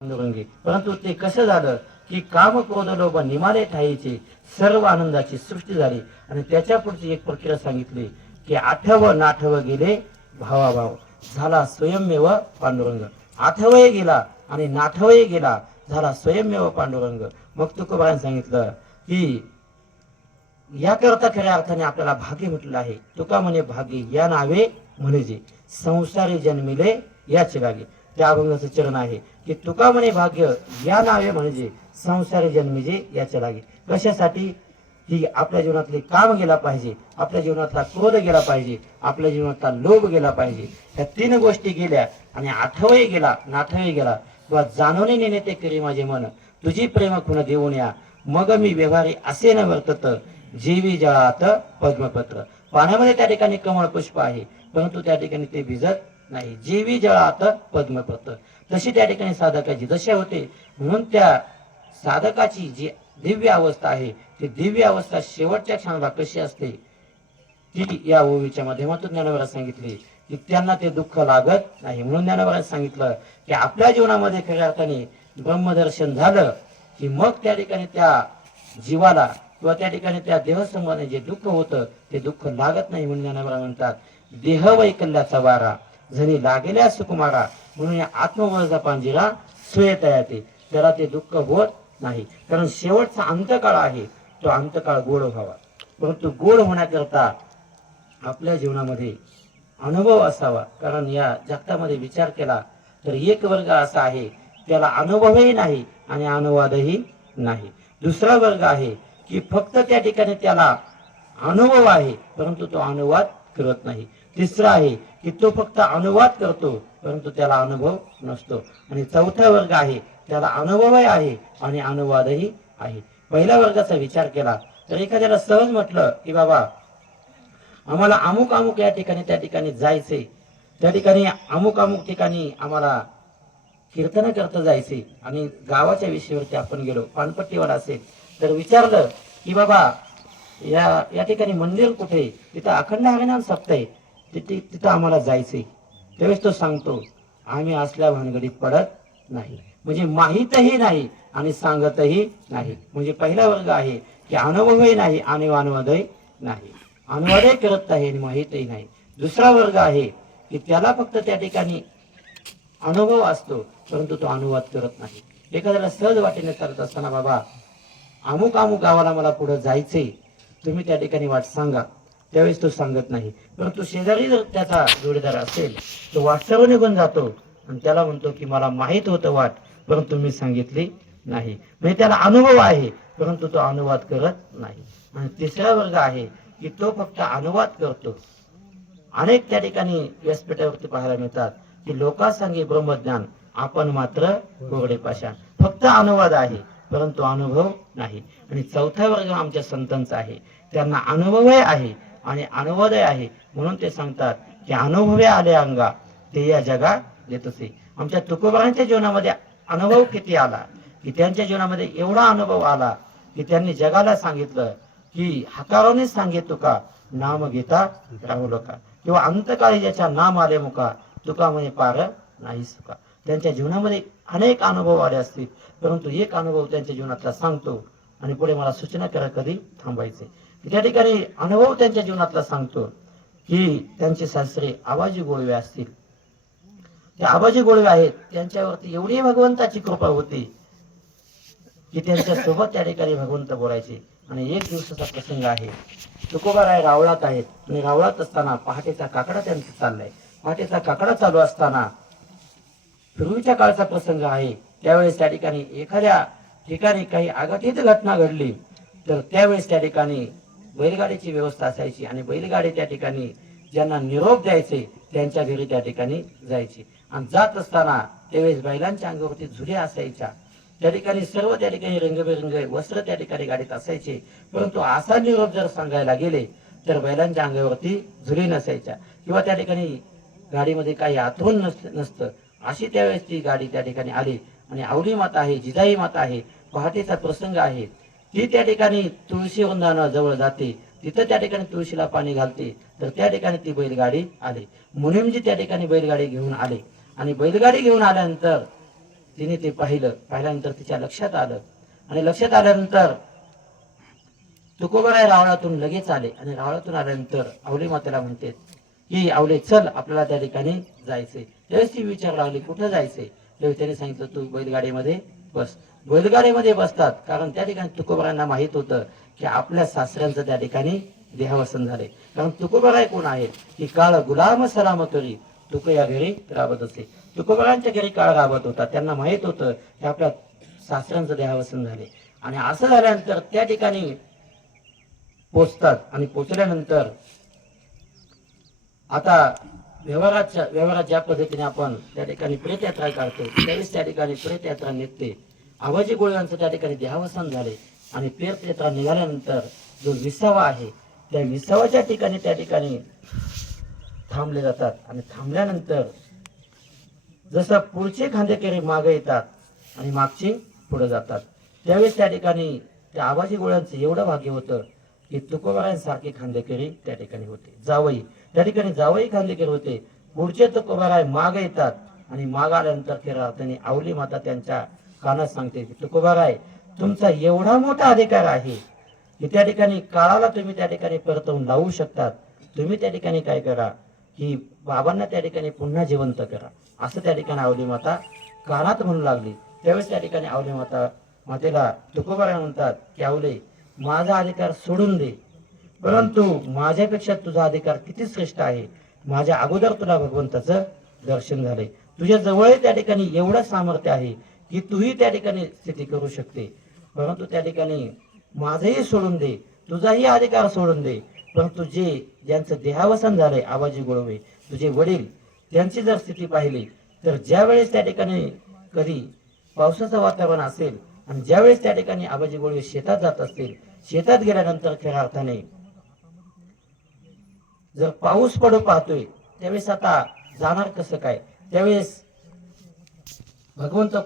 पांडुरंगी परंतु ते कसं झालं की काम क्रोध लोभ निमाले ठाईचे सर्व आनंदाची सृष्टी झाली आणि त्याच्या पुढची एक प्रक्रिया सांगितली की आठव नाठव गेले भावाभाव. झाला स्वयंमेव पांडुरंग. आठवही गेला आणि नाठवही गेला. झाला स्वयंमेव पांडुरंग. मग तुकोबाने सांगितलं की याकरता खऱ्या अर्थाने आपल्याला भाग्य म्हटलं आहे. तुका म्हणे भाग्य या नावे म्हणजे संसारी जन्मिले याचे लागे त्या अभंगाचं चरण आहे. की तुका म्हणे भाग्य या नावे म्हणजे संसारी जन्मिजे याच्या लागे. कशासाठी? की आपल्या जीवनातले काम गेला पाहिजे आपल्या जीवनातला क्रोध गेला पाहिजे आपल्या जीवनातला लोभ गेला पाहिजे. ह्या तीन गोष्टी गेल्या आणि आठवही गेला नाठवही गेला. किंवा जाणवणे नेणे ते करी माझे मन. तुझी प्रेम खुण देऊन या. मग मी व्यवहारी असे न वर्तत जीवी जळात पद्मपत्र. पाण्यामध्ये त्या ठिकाणी कमळ पुष्प आहे परंतु त्या ठिकाणी ते भिजत नाही. जीवी जळात पद्मपत तशी त्या ठिकाणी साधकाची दशा होते म्हणून त्या साधकाची जी दिव्य अवस्था आहे ती दिव्य अवस्था शेवटच्या क्षणाला कशी असते ती या ओवीच्या माध्यमातून ज्ञानवरात सांगितली. की त्यांना ते दुःख लागत नाही. म्हणून ज्ञानवरात सांगितलं की आपल्या जीवनामध्ये खऱ्या अर्थाने ब्रह्मदर्शन झालं की मग त्या ठिकाणी त्या जीवाला किंवा त्या ठिकाणी त्या देहसंबंधाने जे दुःख होतं ते दुःख लागत नाही म्हणून ज्ञानवरा म्हणतात देह वैकल्याचा वारा. जणी लागेल्या सुकुमारा म्हणून या आत्मबळचा पांजिरा स्वेता येते. त्याला ते दुःख होत नाही. कारण शेवटचा अंतकाळ आहे. तो अंतकाळ गोड व्हावा. परंतु गोड होण्याकरता आपल्या जीवनामध्ये अनुभव असावा. कारण या जगतामध्ये विचार केला तर एक वर्ग असा आहे. त्याला अनुभवही नाही आणि अनुवादही नाही. दुसरा वर्ग आहे की फक्त त्या ठिकाणी त्याला अनुभव आहे. परंतु तो अनुवाद करत नाही. तिसरा आहे की तो फक्त अनुवाद करतो परंतु त्याला अनुभव नसतो. आणि चौथा वर्ग आहे त्याला अनुभवही आहे आणि अनुवादही आहे. पहिल्या वर्गाचा विचार केला तर एखाद्याला सहज म्हटलं की बाबा आम्हाला अमुक अमुक या ठिकाणी त्या ठिकाणी जायचे त्या ठिकाणी अमुक अमुक ठिकाणी आम्हाला कीर्तन करता जायचे आणि गावाच्या विषयावरती आपण गेलो पानपट्टीवर असेल. तर विचारलं की बाबा या या ठिकाणी मंदिर कुठे तिथं अखंड हरिनाम सप्ताह आहे. तिथे तिथं आम्हाला जायचंय. त्यावेळेस तो सांगतो आम्ही असल्या भानगडीत पडत नाही. म्हणजे माहीतही नाही आणि सांगतही नाही. म्हणजे पहिला वर्ग आहे की अनुभवही नाही आणि अनुवादही नाही. अनुवादही करत नाही आणि माहीतही नाही. दुसरा वर्ग आहे की त्याला फक्त त्या ठिकाणी अनुभव असतो परंतु तो अनुवाद करत नाही. एखाद्याला सहज वाटेने चालत असताना बाबा अमुक अमुक गावाला मला पुढे जायचंय. तुम्ही त्या ठिकाणी वाट सांगा. त्यावेळेस तो सांगत नाही. परंतु शेजारी जर त्याचा जोडीदार असेल तो वाट निघून जातो. आणि त्याला म्हणतो की मला माहीत होतं वाट परंतु मी सांगितली नाही. म्हणजे त्याला अनुभव आहे परंतु तो अनुवाद करत नाही. आणि तिसरा वर्ग आहे की तो फक्त अनुवाद करतो. अनेक त्या ठिकाणी व्यासपीठावरती पाहायला मिळतात की लोकांसांगी ब्रह्मज्ञान आपण मात्र कोरडे पाषाण. फक्त अनुवाद आहे परंतु अनुभव नाही. आणि चौथा वर्ग आमच्या संतांचा आहे. त्यांना अनुभवही आहे आणि अनुवादही आहे. म्हणून ते सांगतात की अनुभवे आले अंगा ते या जगा येतसे आमच्या तुकोबारांच्या जीवनामध्ये अनुभव किती आला? की त्यांच्या जीवनामध्ये एवढा अनुभव आला की त्यांनी जगाला सांगितलं की हकाराने सांगे तुका नाम घेता राहू लोका किंवा अंतकाळी ज्याच्या नाम आले मुका तुका म्हणे पार नाही सुका. त्यांच्या जीवनामध्ये अनेक अनुभव आले असतील. परंतु एक अनुभव त्यांच्या जीवनातला सांगतो आणि पुढे मला सूचना करा कधी थांबायचे. त्या ठिकाणी अनुभव त्यांच्या जीवनातला सांगतो की त्यांचे सासरे आवाजी गोळवे असतील. ते आबाजी गोळवे आहेत. त्यांच्यावरती एवढी भगवंताची कृपा होती की त्यांच्यासोबत त्या ठिकाणी भगवंत बोलायचे. आणि एक दिवसाचा प्रसंग आहे. तुकोबाराय रावळात आहेत. आणि रावळात असताना पहाटेचा काकडा त्यांचा चाललाय. पहाटेचा काकडा चालू असताना पूर्वीच्या काळचा प्रसंग आहे. त्यावेळेस त्या ठिकाणी एखाद्या ठिकाणी काही आघातीत घटना घडली तर त्यावेळेस त्या ठिकाणी बैलगाडीची व्यवस्था असायची आणि बैलगाडी त्या ठिकाणी ज्यांना निरोप द्यायचे त्यांच्या घरी त्या ठिकाणी जायची. आणि जात असताना त्यावेळेस बैलांच्या अंगावरती झुल्या असायच्या. त्या ठिकाणी सर्व त्या ठिकाणी रंगबेरंग वस्त्र त्या ठिकाणी गाडीत असायचे. परंतु असा निरोप जर सांगायला गेले तर बैलांच्या अंगावरती झुली नसायच्या. किंवा त्या ठिकाणी गाडीमध्ये काही आथरून नस नसतं. अशी त्यावेळेस ती गाडी त्या ठिकाणी आली. आणि आवडी माता आहे जिजाई माता आहे पहाटेचा प्रसंग आहे. ती त्या ठिकाणी तुळशी वंदाना जवळ जाते तिथं त्या ठिकाणी तुळशीला पाणी घालते तर त्या ठिकाणी ती बैलगाडी आली. मुनिमजी त्या ठिकाणी बैलगाडी घेऊन आले. आणि बैलगाडी घेऊन आल्यानंतर तिने ते पाहिलं. पाहिल्यानंतर तिच्या लक्षात आलं. आणि लक्षात आल्यानंतर तुकोबराय रावळातून लगेच आले. आणि रावळातून आल्यानंतर आवली मातेला म्हणते की आवले चल आपल्याला त्या ठिकाणी जायचंय. त्यावेळेस ती विचार लागली कुठं जायचंय? त्यावेळी त्याने सांगितलं तू बैलगाडीमध्ये बस. बैलगाडीमध्ये बसतात. कारण त्या ठिकाणी तुकोबरांना माहीत होतं की आपल्या सासऱ्यांचं त्या ठिकाणी देहावसन झाले. कारण तुकोबराय कोण आहे? की काळ गुलाम सलाम करी तुक या घरी राबत असे. तुकोबरांच्या घरी काळ राबत होता. त्यांना माहीत होतं की आपल्या सासऱ्यांचं देहावसन झाले. आणि असं झाल्यानंतर त्या ठिकाणी पोचतात. आणि पोचल्यानंतर आता व्यवहाराच्या व्यवहारात ज्या पद्धतीने आपण त्या ठिकाणी प्रेतयात्रा काढतो त्यावेळेस त्या ठिकाणी प्रेतयात्रा निघते. आवाजी गोळ्यांचं त्या ठिकाणी देहावसान झाले आणि प्रेतयात्रा निघाल्यानंतर जो विसावा आहे त्या विसावाच्या ठिकाणी त्या ठिकाणी थांबले जातात. आणि थांबल्यानंतर जसं पुढचे खांदेकरी मागे येतात आणि मागचे पुढे जातात. त्यावेळेस त्या ठिकाणी त्या आवाजी गोळ्यांचं एवढं भाग्य होतं की तुकोबारायांसारखे खांदेकरी त्या ठिकाणी होते. जावई त्या ठिकाणी जावई खांदेकरी होते. पुढचे तुकोबाराय मागे येतात आणि माग आल्यानंतर खऱ्या त्यांनी आवली माता त्यांच्या कानात सांगते. तुकोबा राय तुमचा एवढा मोठा अधिकार आहे की त्या ठिकाणी काळाला तुम्ही त्या ठिकाणी परतवून लावू शकतात. तुम्ही त्या ठिकाणी काय करा की बाबांना त्या ठिकाणी पुन्हा जिवंत करा. असं त्या ठिकाणी आवली माता कानात म्हणू लागली. त्यावेळेस त्या ठिकाणी आवली माता मातेला तुकोबारा म्हणतात की आवले माझा अधिकार सोडून दे. परंतु माझ्यापेक्षा तुझा अधिकार किती श्रेष्ठ आहे? माझ्या अगोदर तुला भगवंताचं दर्शन झाले तुझ्या जवळ त्या ठिकाणी एवढं सामर्थ्य आहे की तूही त्या ठिकाणी स्थिती करू शकते. परंतु त्या ठिकाणी माझंही सोडून दे तुझाही अधिकार सोडून दे. परंतु जे ज्यांचं देहावसन झालंय आबाजी गोळवे तुझे वडील त्यांची जर स्थिती पाहिली तर ज्या वेळेस त्या ठिकाणी कधी पावसाचं वातावरण असेल आणि ज्यावेळेस त्या ठिकाणी आबाजी गोळवे शेतात जात असतील शेतात गेल्यानंतर खऱ्या अर्थाने जर पाऊस पडू पाहतोय त्यावेळेस आता जाणार कसं काय? त्यावेळेस भगवंत